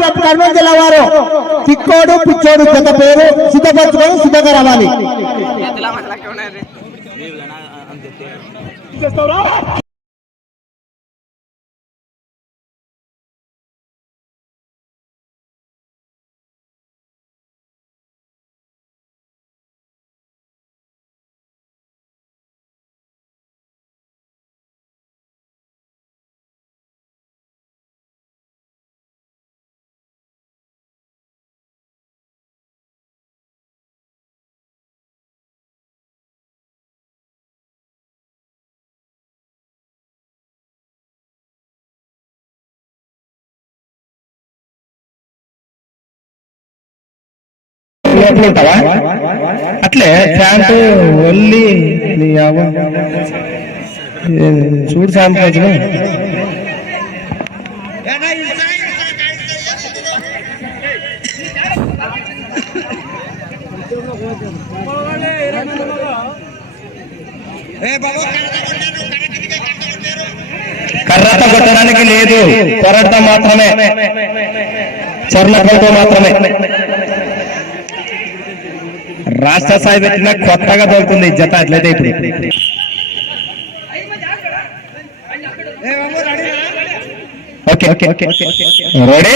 From Kurnool జిల్లా వారు. చిక్కోడు పిచ్చోడు జత పేరు సిద్ధపరచుకొని సిద్ధంగా రావాలి. లోపల ఉంటావా అట్లే ప్యాంటు ఒల్లి నీ చూడు సాంప్రదాయం కర్రత కొట్టడానికి లేదు. కొరట మాత్రమే. చర్ణకలతో మాత్రమే. రాష్ట్ర స్థాయి పెట్టిన కొత్తగా దొరుకుతుంది జత అట్లయితే ఇప్పుడు. Okay okay okay ready?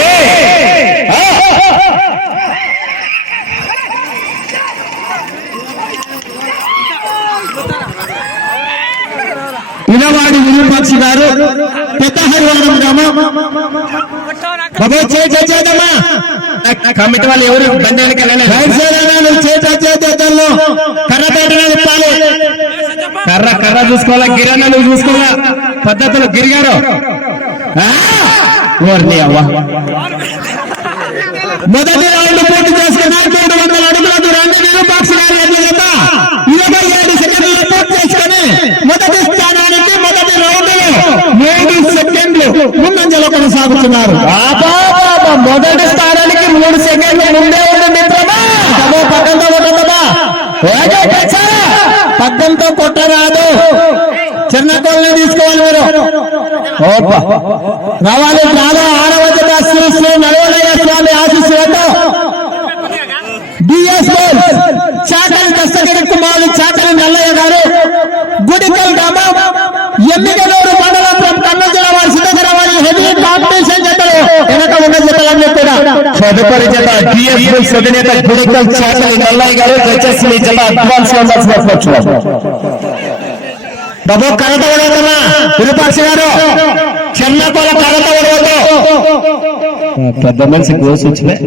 వినవాడి Virupakshi garu పెద్ద హరివారం గ్రామం కమిటీ వాళ్ళు ఎవరు? బండి వెనకాల రైట్ సైడ్ అన్నాను చేత చేతల్లో. కర్ర తిప్పాలి కర్ర కర్ర చూసుకోవాలా? గిరన్న నువ్వు చూసుకోవాలా? పద్ధతులు గిరిగారు ఆ! ఓర్ని అవ్వ. మొదటి రౌండ్ పూర్తి చేసుకుని మూడు వందల అడుగుల దూరాన్ని ఇరవై ఏడు సెకండ్లు పూర్తి చేసుకుని మొదటి స్థానానికి మొదటి రౌండ్ మూడు సెకండ్లు ముందంజలో కొనసాగుతున్నారు. మొదటి స్థానానికి మూడు సెకండ్ల ముందే ఉంది మిత్రమా పద్దంతో కొట్టదా పద్దంతో కొట్టరాదు. చిన్న కోళ్ళని తీసుకోవాలి మీరు. రావాలి చాలా ఆడవద్ద శ్రీశ్రీ నడవలయ్య స్వామి ఆశీస్సులతో. డిఎస్ఎల్ చాకలి దస్తగిరి కుమారుడు చాకలి నల్లయ్య గారు గుడికల్ గ్రామం ఎన్నికలు తదుపరి జత డిఎస్ అధినేత గుడికల్ చాకలి నల్లయ్య గారు దయచేసి మీ జత అడ్వాన్స్ బాబు కరత పడవద్దమ్మా విరూపాక్ష గారు చెన్నకోల కరత పడవద్దు పెద్ద మనిషి గోసు వచ్చినాయి.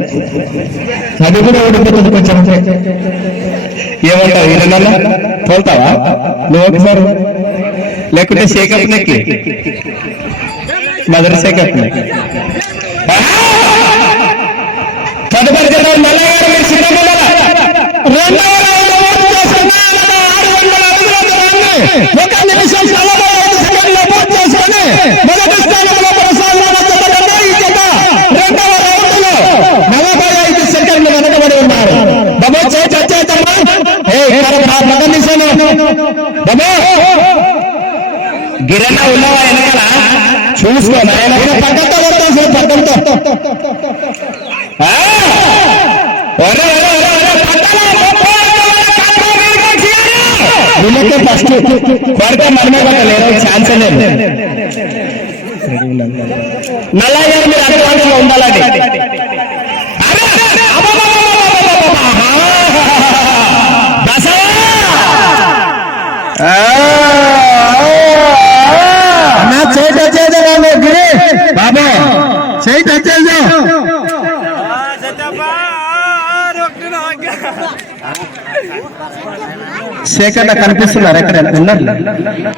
అది కూడా ఓడిపోతుంది కొంచెం ఏమంటావు ఈయన తోలుతావా? నువ్వు ఒకసారి. లేకుంటే షేకప్ నెక్కి. మదర్ షేకప్ నెక్ తదుపరి మల్లయ్య గారు మీరు సిద్ధంగా రెండవ రౌండ్ పూర్తి చేసుకుని ఆరు వందల అడుగుల దూరాన్ని ఒక నిమిషం నలభై ఐదు సెకండ్లు పూర్తి చేసుకుని మొదటి స్థానంలో కొనసాగుతున్న జత కన్నా ఈ జత రెండవ రౌండ్లో నలభై ఐదు సెకండ్లు వెనకబడి ఉన్నారు. బాబు చేతి గిరణ ఉన్నవా వెనకాల. చూసుకో నాయన. పక్కతో పక్కతో. अरे के फस्ट वर्क मनमे लेरो ఛాన్స్ లేదు నల్లా గారు మీరు అడ్వాన్స్ లో ఉండాలండి నా చేట చేత బాబు గిరి బాబు చేట చేద్దాం శేఖర్ కనిపిస్తున్నారు ఎక్కడ ఉన్నారు